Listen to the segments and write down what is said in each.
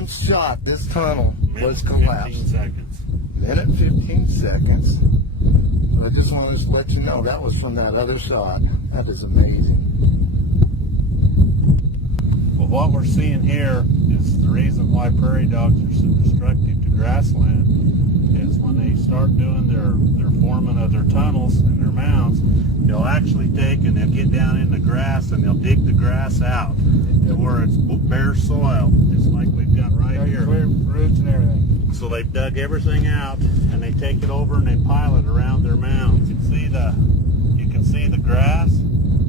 one shot, this tunnel was collapsed. 15 seconds. Minute 15 seconds. So I just wanted to let you know that was from that other shot. That is amazing. Well, what we're seeing here is the reason why prairie dogs are so destructive to grassland is when they start doing their forming of their tunnels and their mounds, they'll actually take and they'll get down in the grass and they'll dig the grass out to where it's bare soil, just like we've got right here. Clear roots and everything. So they've dug everything out and they take it over and they pile it around their mounds. You can see the grass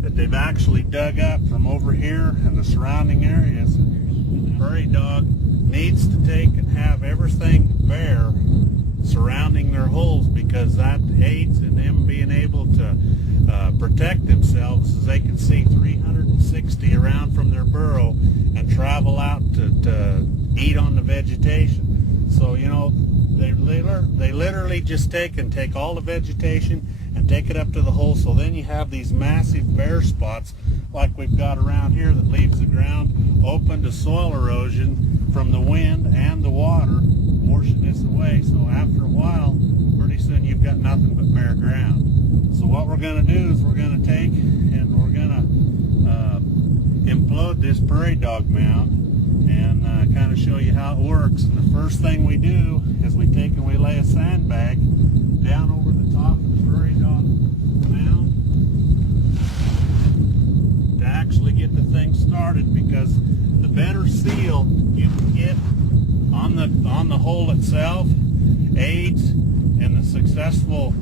that they've actually dug up from over here and the surrounding areas. The prairie dog needs to take and have everything bare surrounding their holes, because that aids in them being able to protect themselves, as they can see 360 around from their burrow and travel out to eat on the vegetation. So, you know, they literally just take all the vegetation and take it up to the hole. So then you have these massive bare spots like we've got around here that leaves the ground open to soil erosion from the wind and the water washing this away. So after a while, pretty soon you've got nothing but bare ground. So what we're going to do is we're going to take and we're going to implode this prairie dog mound and kind of show you how it works. And the first thing we do is we take and we lay a sandbag down over the top of the prairie dog mound to actually get the thing started, because the better seal you can get on the hole itself aids in the successful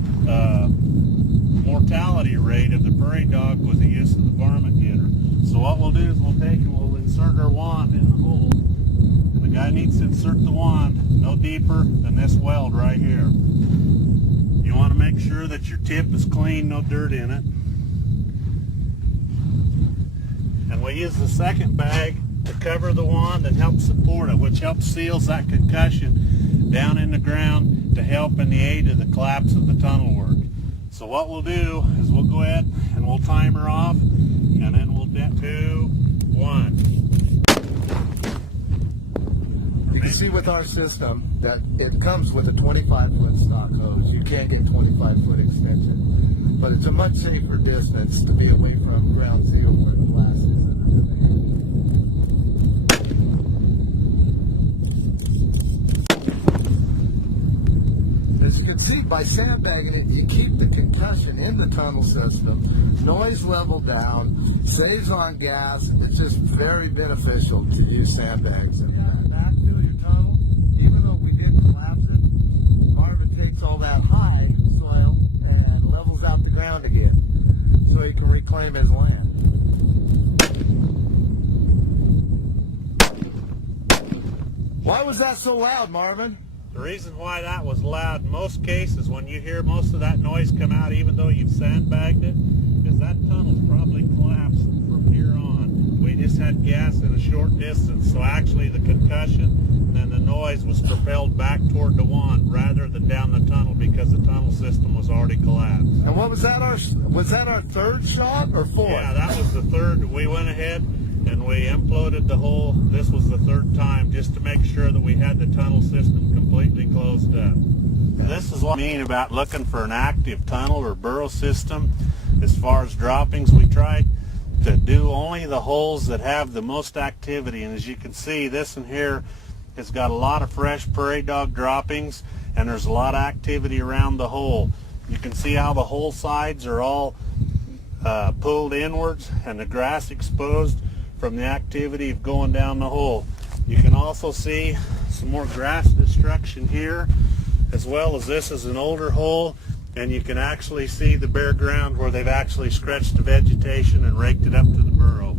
mortality rate of the prairie dog with the use of the varmint getter. So what we'll do is we'll take and we'll insert our wand in the hole. And the guy needs to insert the wand no deeper than this weld right here. You want to make sure that your tip is clean, no dirt in it. And we use the second bag to cover the wand and help support it, which helps seals that concussion down in the ground to help in the aid of the collapse of the tunnel work. So what we'll do is we'll go ahead and we'll timer off, and then we'll do 2, 1. You can see with our system that it comes with a 25-foot stock hose. You can't get 25-foot extension, but it's a much safer distance to be away from ground zero where the glass is. As you can see, by sandbagging it, you keep the concussion in the tunnel system, noise level down, saves on gas. It's just very beneficial to use sandbags. Yeah, backfill your tunnel. Even though we did collapse it, Marvin takes all that high soil and levels out the ground again, so he can reclaim his land. Why was that so loud, Marvin? The reason why that was loud in most cases, when you hear most of that noise come out, even though you've sandbagged it, is that tunnel's probably collapsed from here on. We just had gas in a short distance, so actually the concussion and the noise was propelled back toward the wand rather than down the tunnel, because the tunnel system was already collapsed. And what was that? Was that our third shot or fourth? Yeah, that was the third. We went ahead and we imploded the hole. This was the third time, just to make sure that we had the tunnel system completely closed up. This is what I mean about looking for an active tunnel or burrow system. As far as droppings, we tried to do only the holes that have the most activity, and as you can see, this in here has got a lot of fresh prairie dog droppings, and there's a lot of activity around the hole. You can see how the hole sides are all pulled inwards and the grass exposed from the activity of going down the hole. You can also see some more grass destruction here, as well as this is an older hole, and you can actually see the bare ground where they've actually scratched the vegetation and raked it up to the burrow.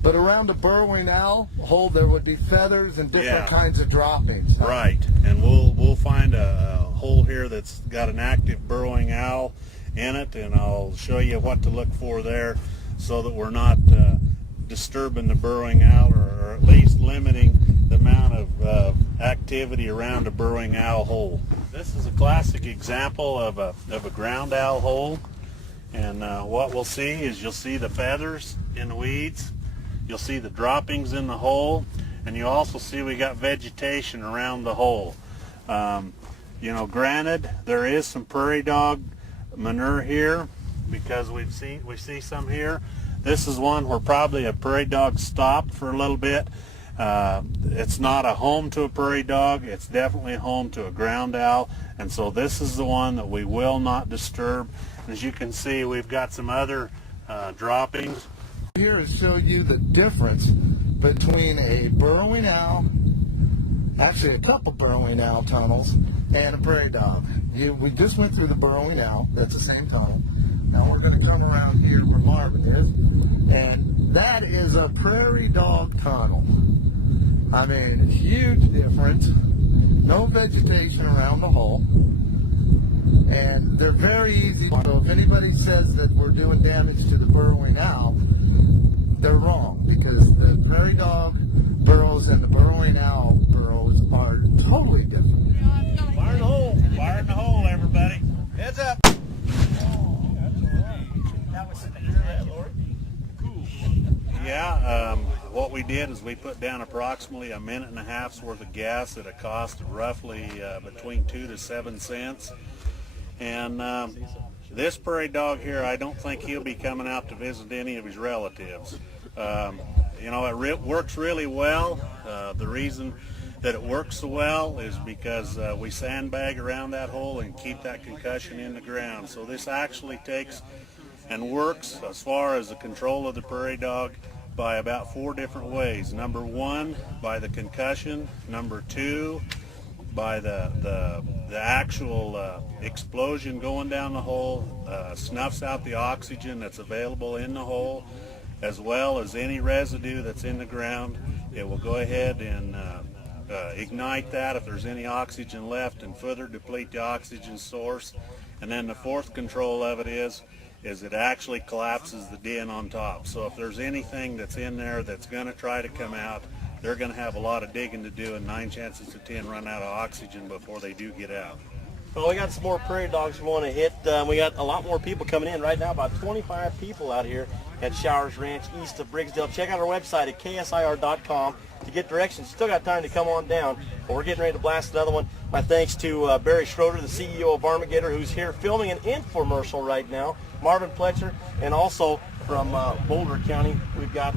But around the burrowing owl hole, there would be feathers and different kinds of droppings. Right, and we'll find a hole here that's got an active burrowing owl in it, and I'll show you what to look for there, so that we're not disturbing the burrowing owl, or at least limiting the amount of activity around a burrowing owl hole. This is a classic example of a ground owl hole, and what we'll see is you'll see the feathers in the weeds. you'll see the droppings in the hole, and you also see we got vegetation around the hole. You know, granted, there is some prairie dog manure here because we see some here. This is one where probably a prairie dog stopped for a little bit. It's not a home to a prairie dog. It's definitely a home to a ground owl, and so this is the one that we will not disturb. As you can see, we've got some other droppings. Here to show you the difference between a burrowing owl, actually a couple burrowing owl tunnels, and a prairie dog. We just went through the burrowing owl. That's the same tunnel. Now we're going to come around here where Marvin is, and that is a prairie dog tunnel. I mean, huge difference. No vegetation around the hole, and they're very easy. So if anybody says that we're doing damage to the burrowing owl, they're wrong, because the prairie dog burrows and the burrowing owl burrows are totally different. Fire in the hole! Fire in the hole, everybody! Heads up. Yeah, what we did is we put down approximately a minute and a half's worth of gas at a cost of roughly between 2 to 7 cents. And this prairie dog here, I don't think he'll be coming out to visit any of his relatives. You know, it works really well. The reason that it works so well is because we sandbag around that hole and keep that concussion in the ground. So this actually takes and works as far as the control of the prairie dog by about 4 different ways. Number 1, by the concussion. Number 2, by the actual explosion going down the hole, snuffs out the oxygen that's available in the hole, as well as any residue that's in the ground. It will go ahead and ignite that if there's any oxygen left and further deplete the oxygen source. And then the 4th control of it is it actually collapses the den on top. So if there's anything that's in there that's going to try to come out, they're going to have a lot of digging to do, and 9 chances to 10 run out of oxygen before they do get out. Well, we got some more prairie dogs we want to hit. We got a lot more people coming in right now, about 25 people out here at Showers Ranch east of Briggsdale. Check out our website at ksir.com to get directions. Still got time to come on down, but we're getting ready to blast another one. My thanks to Barry Schroeder, the CEO of Armageddon, who's here filming an infomercial right now, Marvin Pletcher, and also from Boulder County, we've got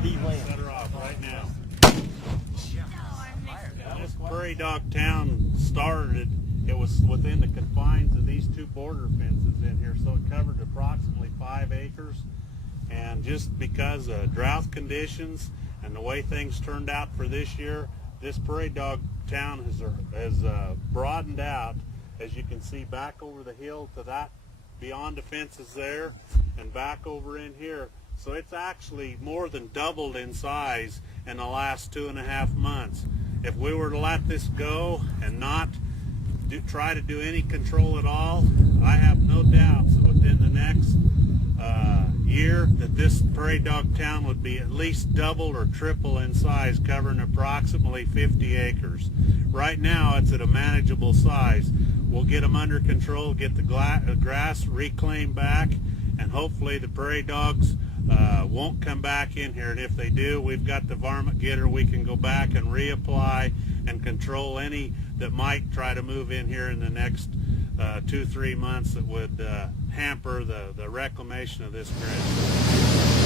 Steve Lane. Set her off right now. This prairie dog town started, it was within the confines of these 2 border fences in here, so it covered approximately 5 acres. And just because of drought conditions and the way things turned out for this year, this prairie dog town has broadened out, as you can see, back over the hill to that, beyond the fences there, and back over in here. So it's actually more than doubled in size in the last 2.5 months. If we were to let this go and not try to do any control at all, I have no doubts that within the next year that this prairie dog town would be at least double or triple in size, covering approximately 50 acres. Right now it's at a manageable size. We'll get them under control, get the grass reclaimed back, and hopefully the prairie dogs won't come back in here. And if they do, we've got the varmint getter. We can go back and reapply and control any that might try to move in here in the next 2-3 months that would hamper the reclamation of this grass.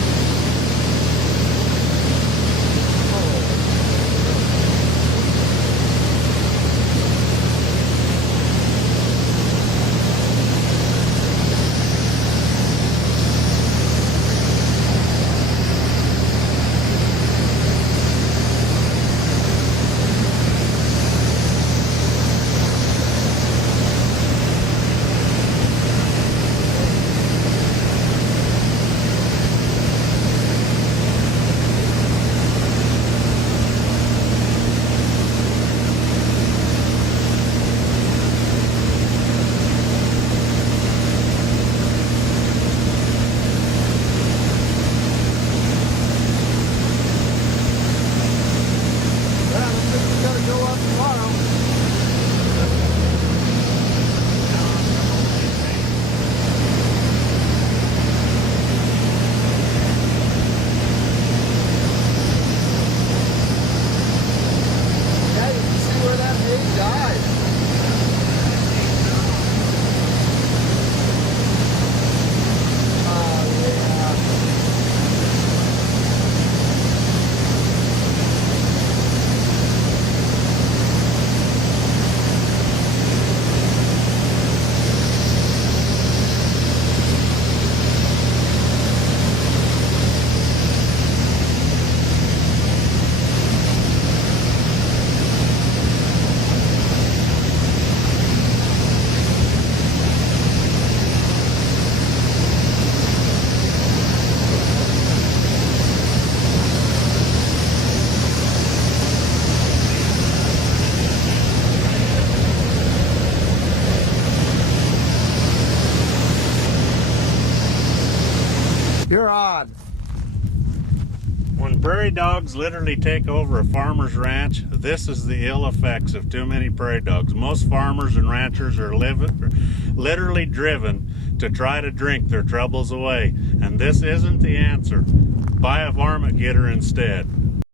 prairie dogs literally take over a farmer's ranch, this is the ill effects of too many prairie dogs. Most farmers and ranchers are literally driven to try to drink their troubles away, and this isn't the answer. Buy a varmint getter instead.